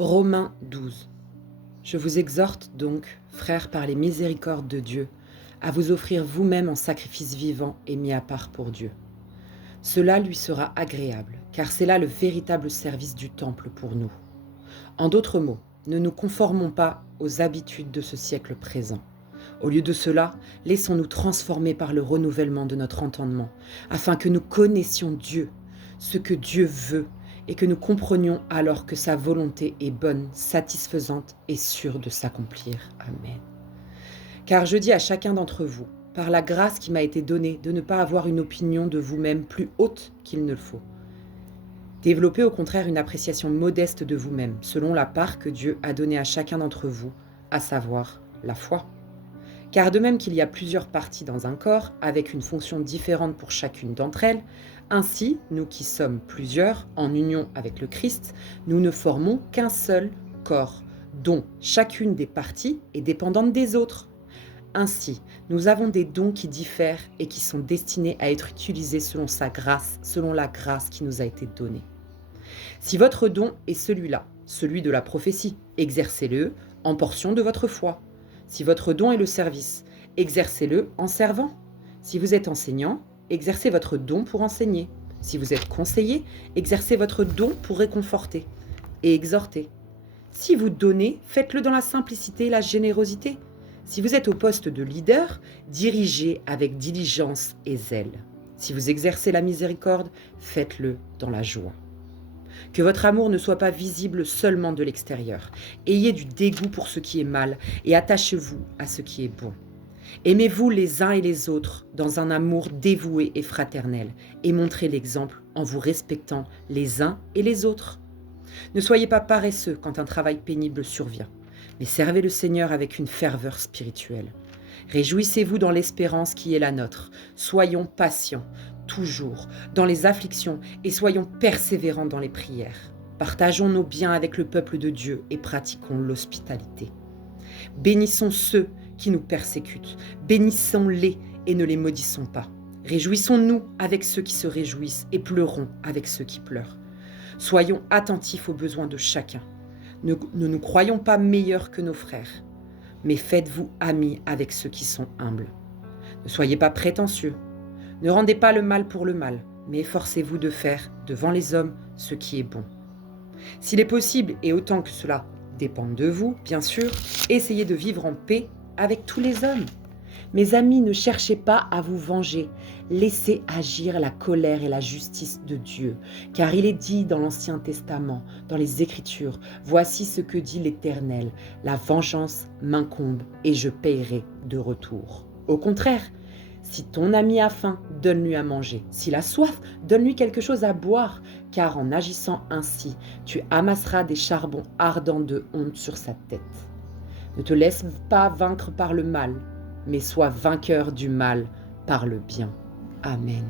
Romains 12. Je vous exhorte donc, frères, par les miséricordes de Dieu, à vous offrir vous-même en sacrifice vivant et mis à part pour Dieu. Cela lui sera agréable, car c'est là le véritable service du temple pour nous. En d'autres mots, ne nous conformons pas aux habitudes de ce siècle présent. Au lieu de cela, laissons-nous transformer par le renouvellement de notre entendement, afin que nous connaissions Dieu, ce que Dieu veut, et que nous comprenions alors que sa volonté est bonne, satisfaisante et sûre de s'accomplir. Amen. Car je dis à chacun d'entre vous, par la grâce qui m'a été donnée, de ne pas avoir une opinion de vous-même plus haute qu'il ne le faut. Développez au contraire une appréciation modeste de vous-même, selon la part que Dieu a donnée à chacun d'entre vous, à savoir la foi. Car de même qu'il y a plusieurs parties dans un corps, avec une fonction différente pour chacune d'entre elles, ainsi, nous qui sommes plusieurs, en union avec le Christ, nous ne formons qu'un seul corps, dont chacune des parties est dépendante des autres. Ainsi, nous avons des dons qui diffèrent et qui sont destinés à être utilisés selon sa grâce, selon la grâce qui nous a été donnée. Si votre don est celui-là, celui de la prophétie, exercez-le en portion de votre foi. Si votre don est le service, exercez-le en servant. Si vous êtes enseignant, exercez votre don pour enseigner. Si vous êtes conseiller, exercez votre don pour réconforter et exhorter. Si vous donnez, faites-le dans la simplicité et la générosité. Si vous êtes au poste de leader, dirigez avec diligence et zèle. Si vous exercez la miséricorde, faites-le dans la joie. Que votre amour ne soit pas visible seulement de l'extérieur. Ayez du dégoût pour ce qui est mal et attachez-vous à ce qui est bon. Aimez-vous les uns et les autres dans un amour dévoué et fraternel et montrez l'exemple en vous respectant les uns et les autres. Ne soyez pas paresseux quand un travail pénible survient, mais servez le Seigneur avec une ferveur spirituelle. Réjouissez-vous dans l'espérance qui est la nôtre. Soyons patients, toujours, dans les afflictions et soyons persévérants dans les prières. Partageons nos biens avec le peuple de Dieu et pratiquons l'hospitalité. Bénissons ceux qui nous persécutent. Bénissons-les et ne les maudissons pas. Réjouissons-nous avec ceux qui se réjouissent et pleurons avec ceux qui pleurent. Soyons attentifs aux besoins de chacun. Ne nous croyons pas meilleurs que nos frères, mais faites-vous amis avec ceux qui sont humbles. Ne soyez pas prétentieux. Ne rendez pas le mal pour le mal, mais efforcez-vous de faire devant les hommes ce qui est bon. S'il est possible, et autant que cela dépend de vous, bien sûr, essayez de vivre en paix avec tous les hommes. Mes amis, ne cherchez pas à vous venger. Laissez agir la colère et la justice de Dieu. Car il est dit dans l'Ancien Testament, dans les Écritures, « Voici ce que dit l'Éternel, la vengeance m'incombe et je payerai de retour. » Au contraire, si ton ami a faim, donne-lui à manger. S'il a soif, donne-lui quelque chose à boire. Car en agissant ainsi, tu amasseras des charbons ardents de honte sur sa tête. Ne te laisse pas vaincre par le mal, mais sois vainqueur du mal par le bien. Amen.